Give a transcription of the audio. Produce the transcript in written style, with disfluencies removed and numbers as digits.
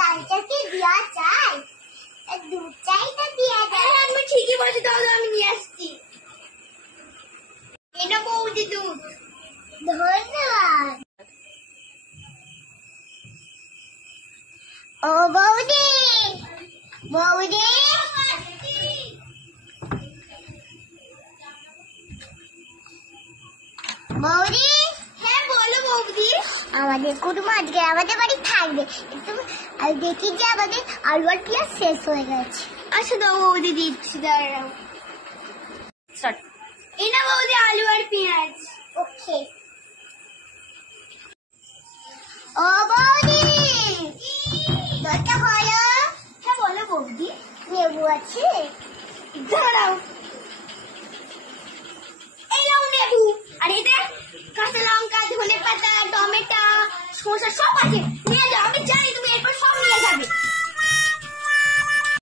লাল চা কি দেওয়া চাই? দুধ চাই তো দেওয়া যায়। আমি ঠিকই বলছি, তাহলে আমি নিয়ে আসছি। এটা বৌদি দুধ। ধন্যবাদ। ও বৌদি, বৌদি, বৌদি। হ্যাঁ বলো বৌদি। আমাদের কুটুমা আজকে আমাদের বাড়ি থাকবে, একটু দেখি যে আমাদের আলু আর পেঁয়াজ শেষ হয়ে গেছে। আচ্ছা দাও বৌদি, দিচ্ছি, দাঁড়াও। এই না বৌদি আলু আর পেঁয়াজ। ওকে। ও বৌদি, দরজা খোলো। হ্যাঁ বলো বৌদি। লেবু আছে? দাঁড়াও, এই নাও লেবু। আর এটা কাঁচা লঙ্কা, ধনে পাতা, টমেটো, শসা সব আছে, নিয়ে যাও। আমি জানি তুমি